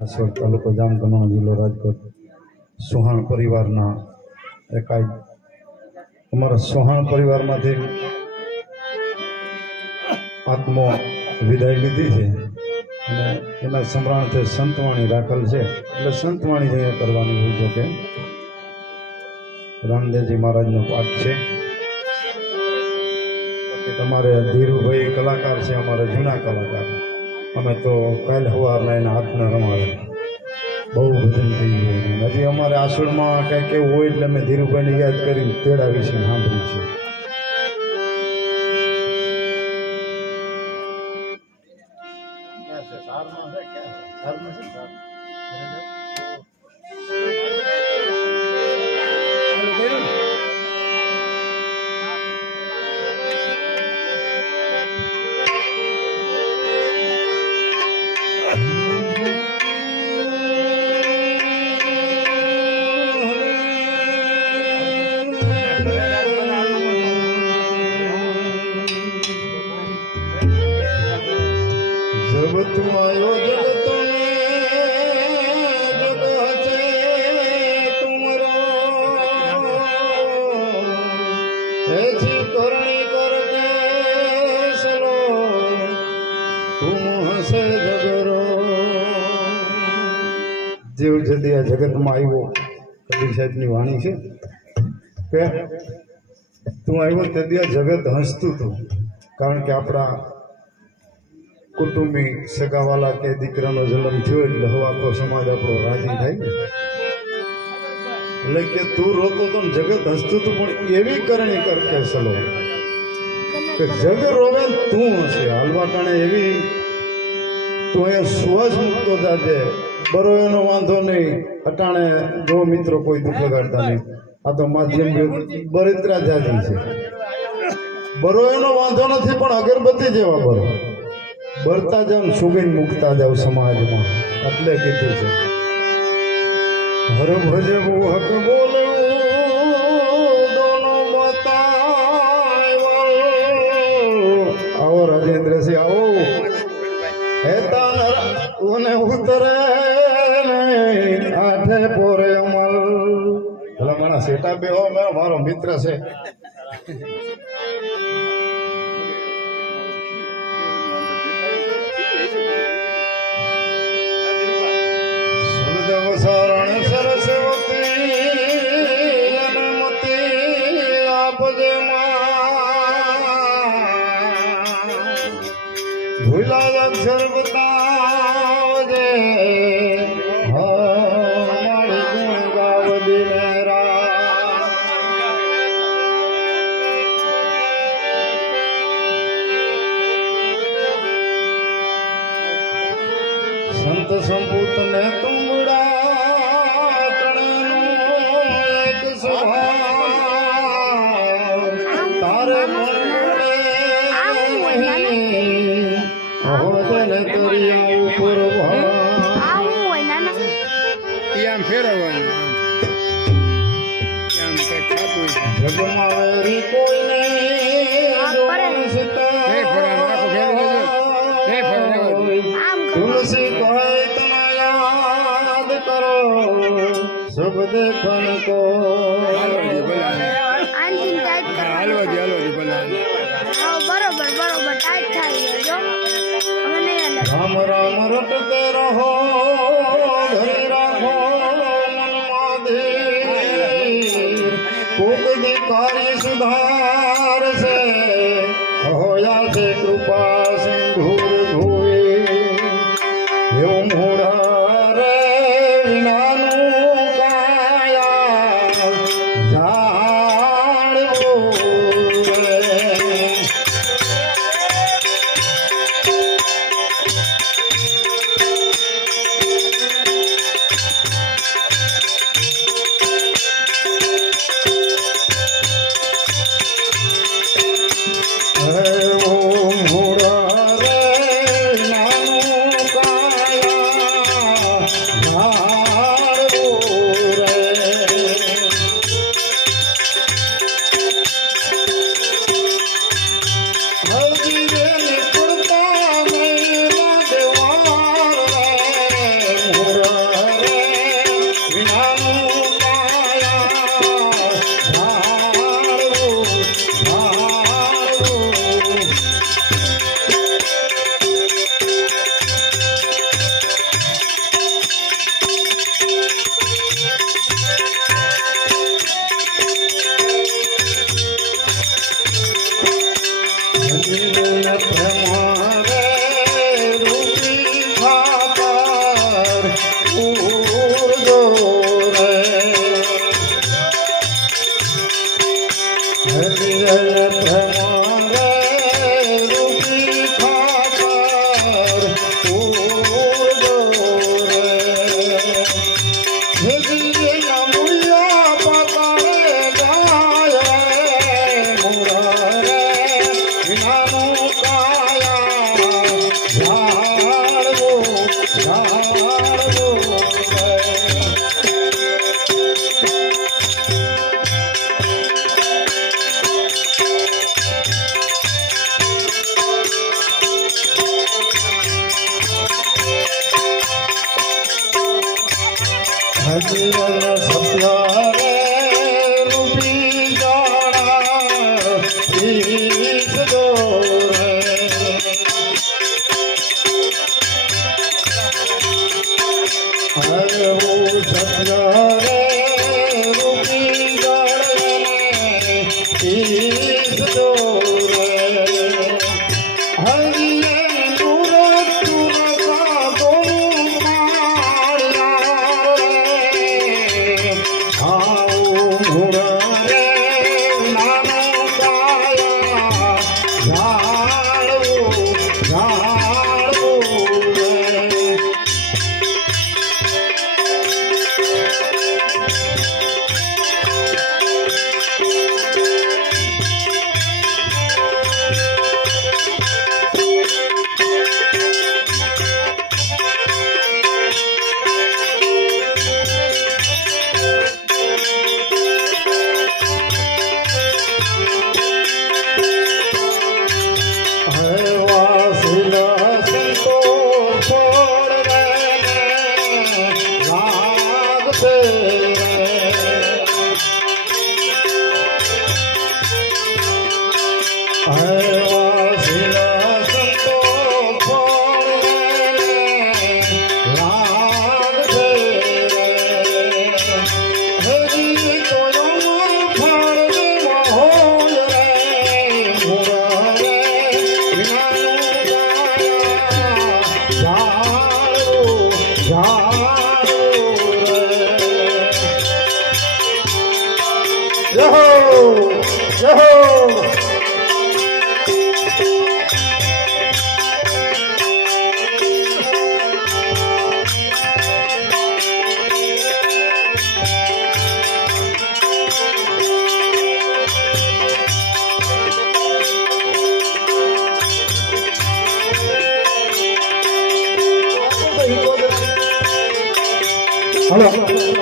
આસવડ તાલુકો જામકંડોરણા જિલ્લો રાજકોટ સોહાણ પરિવારના એકાઈ અમારા સોહાણ પરિવારમાંથી આત્મો વિદાય લીધી છે અને એના સમરણાર્થે સંતવાણી રાખેલ છે એટલે સંતવાણી જે કરવાની હોય જો કે રામદેવજી મહારાજનો પાઠ છે તમારે ધીરુભાઈ કલાકાર છે અમારા જૂના કલાકાર અમે તો કાલ સવારના એના હાથના રમાડે બહુ ભજન થઈ ગયું હજી અમારે આસળમાં કંઈક એવું હોય એટલે અમે ધીરુભાઈને યાદ કરીને તેડાવી છે સાંભળી છે. जब तुम आयो जगत में जगह छे तुमरो ऐसी करणी करके सलो तुम हसे जगरो जीव जदी आ जगत में आयो कबीर साहेब ની વાણી છે કે તું આવ્યો તે જગત હસતું હતું કારણ કે આપણા કુટુંબી સગાવાલા કે દીકરાનો જન્મ થયો એટલે હવે આખો સમાજ આપણો રાજી થાય ને એટલે કે તું રોતો તો જગત હસતું તું પણ એવી કરણી કર કે સલો કે જગ રોવે તું હશે હાલવા ટાણે એવી તું અહીંયા સુવાસ મૂકતો જાજે બરો એનો વાંધો નહીં અટાણે જો મિત્રો કોઈ દુઃખ લગાડતા નહીં આ તો માધ્યમ બરિદ્રા જાજી છે બરો એનો વાંધો નથી પણ અગરબત્તી જેવા બરો बढ़ता जाओ सुगंध मुकता जाओ समाज में એટલે કીધું છે હર ભજવું હક બોલવું દોનો બતાવ્યો આવો રાજેન્દ્ર સિંહ આવો હેતા નર ઓને ઉતરે આઠે પોરે અમલ ભલા ઘણા સેટા બે હો મેં મારો મિત્ર છે शरण सरस्वती अनुमति आपजे भूला अक्षर बतावजे हमारी गुण गाव दिनेरा संत संपूत ने तुमड़ा तारे होने करिया ऊपर जगमावेरी कोई तुलसी कहे तना याद करो सब देखन को राम राम रटते रहो धरी राखो मन माधीर कोक दिकारी सुधार से होया से कृपा सिंधुर धोए यो मूढ़ा रे विनानु काया પૂરજો રે હરિહર તમારે રૂપી ખાતર પૂરજો રે હરિયા મુડિયા પાતારે જાય મુરારે વિનાનું કાયા ઝાડવો ઝાડવો હરિહર સત્યારે રૂપી જાણા ઈશ દોરે હરવો સત્યારે રૂપી જાણે ઈશ દોરે હરિયે તુરત તુરતા દોનું માળ્યા આવું મુરારે નાનું કાયા ઝાડવું ઝાડવું રે Hello.